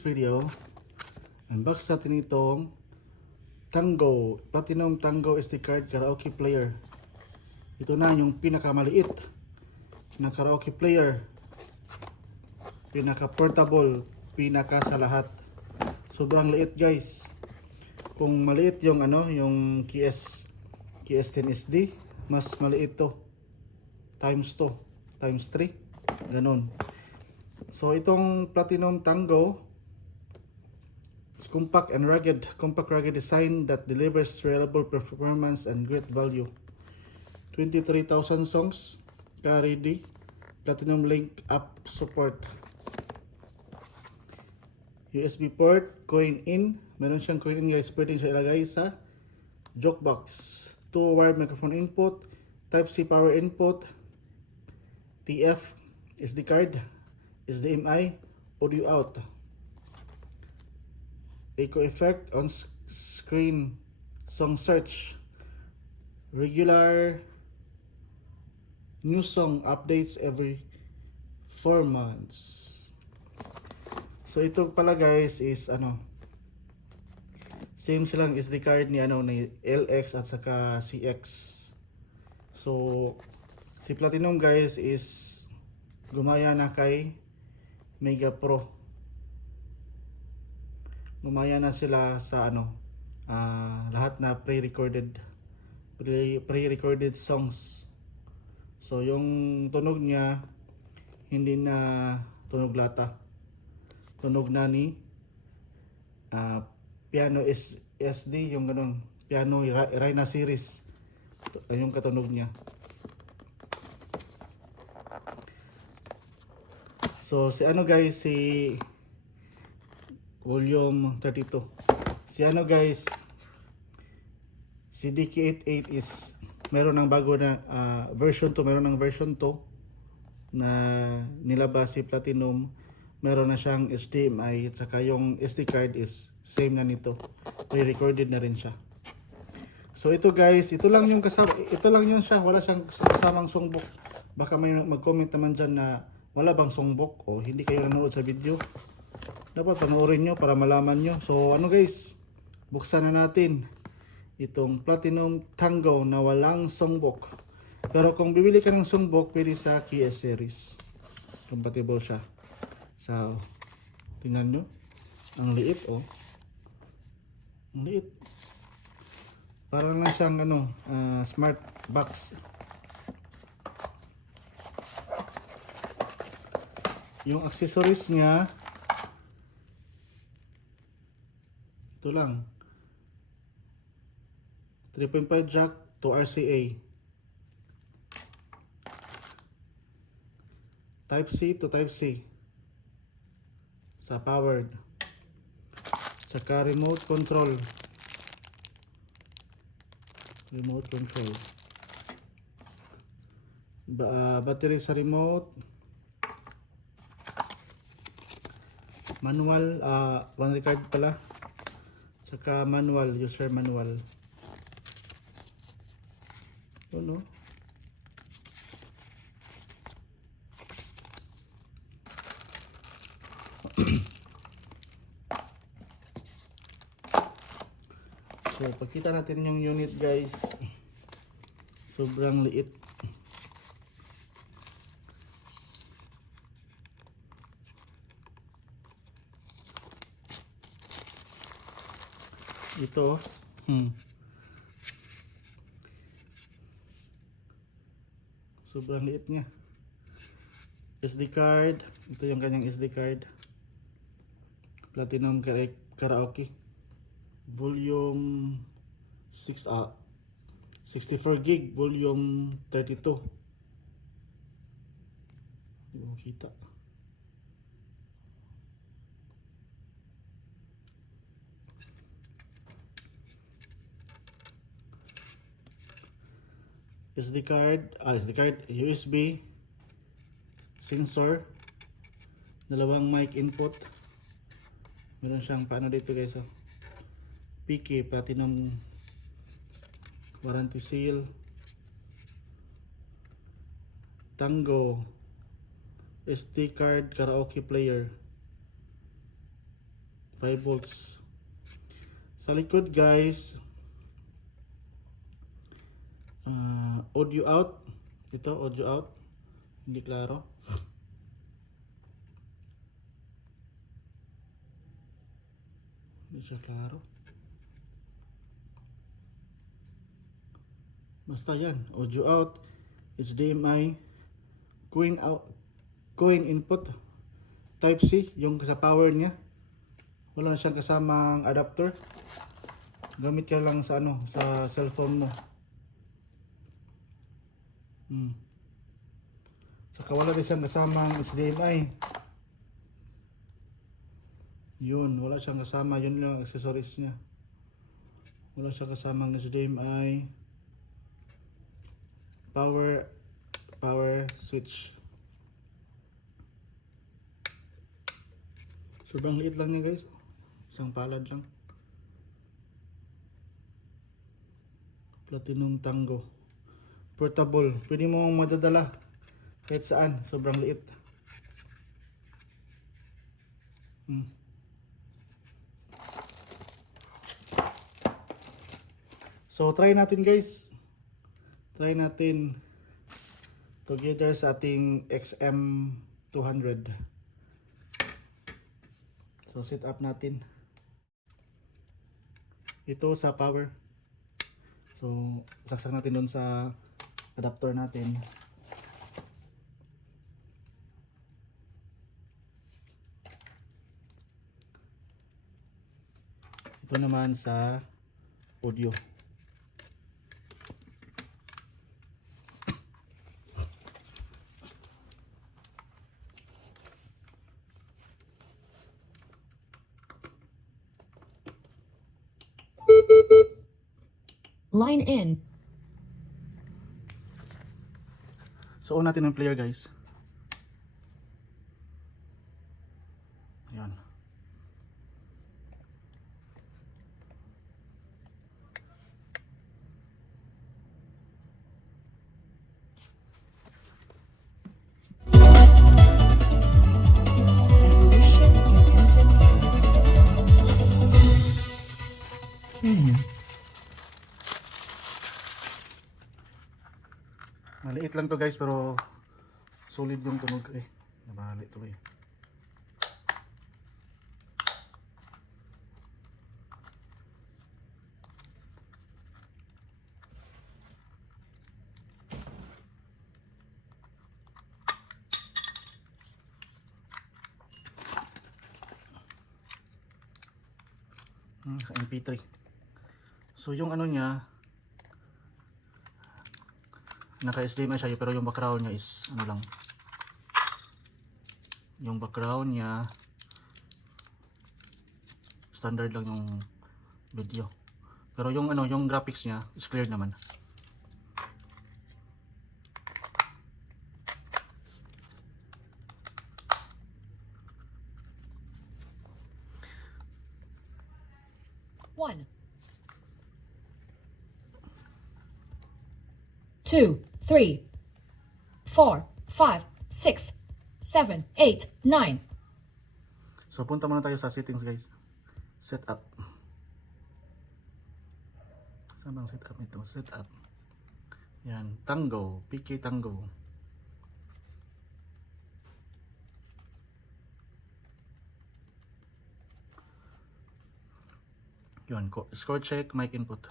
this video, unbox natin itong Tango, Platinum Tango SD card karaoke player. Ito na yung pinakamaliit na karaoke player, pinaka portable, pinaka sa lahat. Sobrang liit guys. Kung maliit yung yung KS10 SD, mas maliit to. Times 3, ganun. So itong Platinum Tango is compact rugged design that delivers reliable performance and great value. 23,000 songs, ready, Platinum Link app support. USB port, coin in, meron siyang coin in guys, pwede siya ilagay sa jukebox. 2 wired microphone input, Type-C power input, TF, SD card, HDMI, audio out. Echo effect on screen, song search, regular new song updates every 4 months. So ito pala guys is same silang SD card ni ni LX at saka CX. So si Platinum guys is gumaya na kay Mega Pro. Gumaya na sila sa lahat na pre-recorded songs. So yung tunog niya hindi na tunog lata. Tunog na ni piano SD, yung ganun, piano Rhina series. Yung katunog niya. So si guys, si volume 32. Si guys, si DK88 is meron ng bago na version 2, meron ng version 2 na nilabas si Platinum. Meron na siyang HDMI at saka yung SD card is same na nito. Pre-recorded na rin siya. So ito guys, ito lang yung kasama, ito lang yun siya, wala siyang kasamang songbook. Baka may mag-comment naman dyan na wala bang songbook o hindi kayo nanonood sa video. Dapat panoorin nyo para malaman nyo. So guys, buksan na natin itong Platinum Tango na walang songbook. Pero kung bibili ka ng songbook, pwede sa KS series. Compatible siya. So, tingnan nyo. Ang liit Ang liit. Parang lang siyang smart box. Yung accessories niya, ito lang. 3.5 jack to RCA. Type-C to Type-C. Sa powered. Saka remote control. Battery sa remote. Manual, one card pala. Saka manual, user manual. So, pakita natin yung unit guys. Sobrang liit. Ito. Sobrang liit niya. SD card. Ito yung kanyang SD card. Platinum Karaoke. Volume 64 gig, volume 32. Hindi mo kita. SD card, USB, sensor, dalawang mic input. Meron siyang paano dito guys, PK Platinum warranty seal, Tango SD card karaoke player. 5 volts. Sa likod guys, audio out. Ito, audio out. Hindi klaro. Hindi siya klaro. Basta yan, audio out, HDMI, coin input, Type C, yung sa power niya. Wala na siyang kasamang adapter. Gamit ka lang sa ano, sa cellphone mo. Saka wala din siyang kasamang HDMI. Yun, wala siyang kasama, yun lang ang accessories niya. Wala siyang kasamang HDMI. Power switch. Sobrang liit lang niya guys. Isang palad lang. Platinum Tango. Portable. Pwede mo madadala kahit saan. Sobrang liit. So try natin guys. Try natin together sa ating XM200. So set up natin. Ito sa power. So saksak natin doon sa adapter natin. Ito naman sa audio. Line in. So on natin ang player guys. Ayan. Evolution in entertainment. Maliit lang to guys pero solid yung tunog eh. Nabali tuloy. Sa MP3. So yung ano niya, naka HDMI siya pero yung background niya is ano lang. Yung background niya standard lang yung video. Pero yung ano, yung graphics niya is clear naman. One. 2, 3, 4, 5, 6, 7, 8, 9. So punta muna tayo sa settings guys. Setup. Saan ang setup nito? Setup. Yan, Tango, PK Tango. Yun, score check, mic input.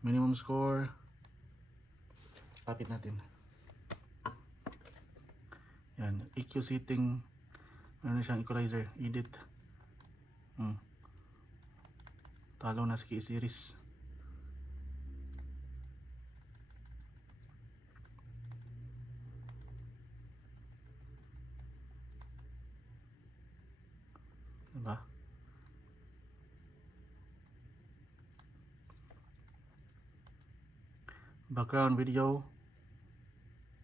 Minimum score. Lapit natin. Yan, EQ setting. Ano na siyang equalizer, edit. Talo na sa key series. Diba? Background video,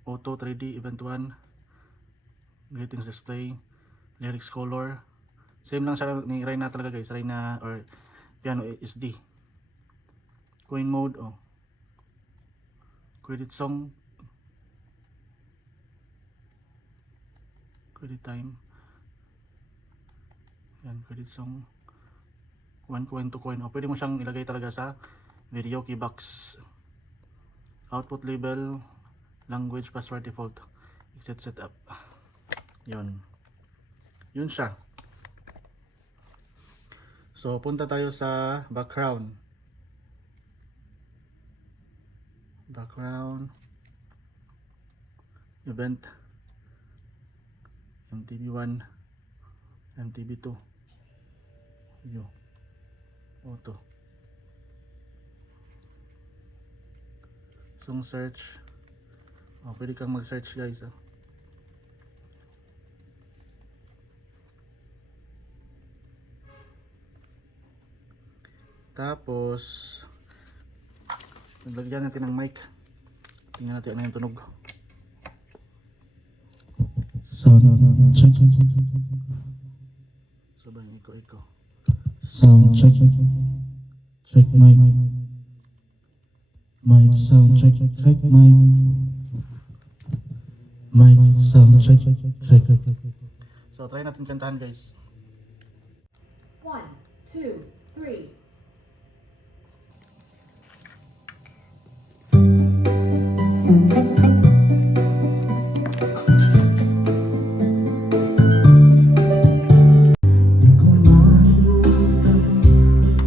auto 3D event 1, greetings display, lyrics color. Same lang siya ni Reyna talaga guys, Reyna or piano SD. Coin mode, oh. Credit song, credit time. Yan, pwede siyang one coin to coin. O pwede mo siyang ilagay talaga sa video key box. Output label, language, password default, exit setup. Yun. Yun siya. So, punta tayo sa background. Background. Event. MTB1. MTB2. Video. Auto. Song search. Oh, pwede kang mag-search guys. Oh. Tapos naglagyan natin ng mic. Tingnan natin ano yung tunog. Sound check. Sobrang iko-iko. Sound check. Check mic. Mic sound check. Check mic. Mic sound check. Check. So try natin kantahan guys. 1, 2, 3. Sound check, check. Di ko malimutan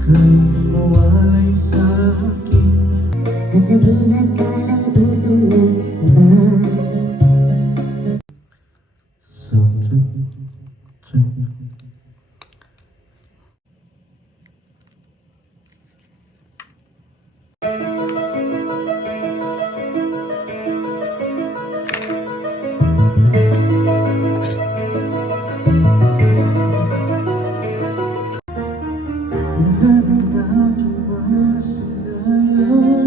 kang mawalay sa akin. Nagdabinag ka ng puso ng iba. Sound check. Check. Lahat ng aking masinayan,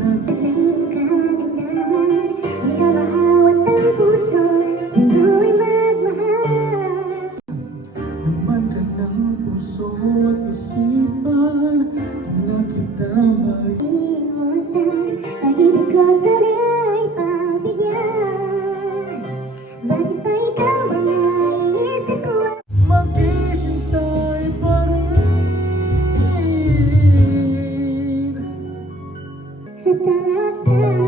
Naglayong kagandahan, ikaw maawat ang puso, sa'yo'y magmahal. naman ka ng puso at isipan, na kita may Iwasan, pag-ibig ko sana'y pagbigyan. Bakit ba ikaw ang naiisip ko? maghihintay pa rin. Katalasan,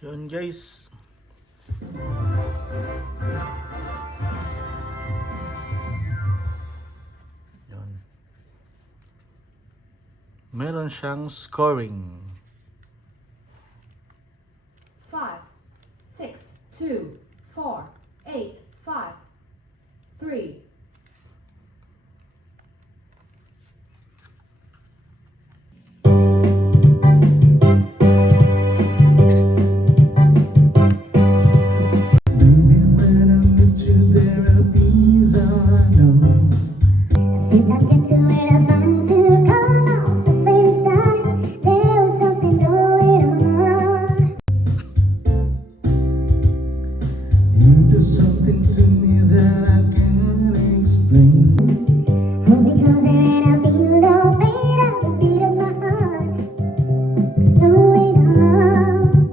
So yun guys. Yun. Meron siyang scoring. 5, 6, 2, 4, 8, 5, 3. Baby, when I meet you, there are bees I know. Seemed like it to it, I find to come out so very inside. There was something going on. You do something to me that I can't explain. Hold me closer and I feel the pain at the beat of my heart. Going on.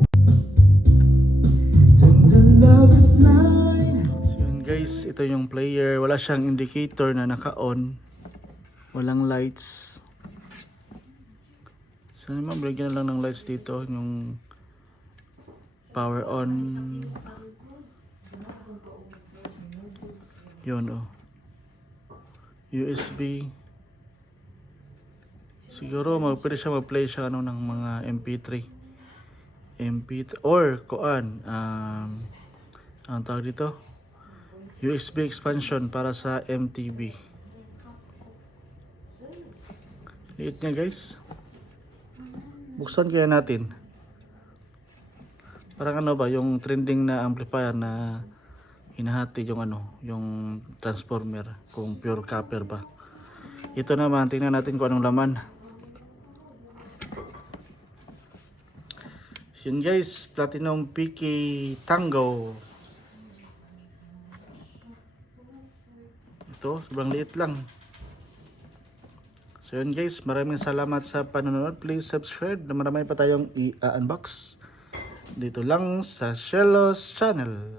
Tender love is blind. So yun guys, ito yung player. Wala siyang indicator na naka-on. Walang lights. So naman, bigyan na lang ng lights dito. Yung power on. Yun oh. USB. Siguro pwede siya mag-play siya ano, ng mga MP3. MP3 or kuan. Ang tawag dito? USB expansion para sa MTV. Liit niya guys. Buksan kaya natin. Parang ano ba, yung trending na amplifier na hinahati yung ano, yung transformer, kung pure copper ba. Ito naman, tingnan natin kung anong laman. Yun guys, Platinum PK Tango. Ito, sobrang liit lang. So yun guys, maraming salamat sa panonood. Please subscribe na marami pa tayong i-unbox dito lang sa Shellos Channel.